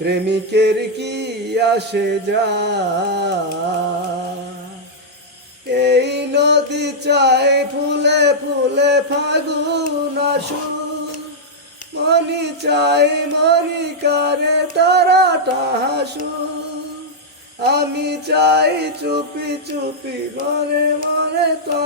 প্রেমিকের কি আসে যা? এই নদী চায় ফুলে ফুলে ফাগুন আসু মনি চাই মনি কারে তারাটা হাসু আমি চাই চুপি চুপি মনে মনে তরে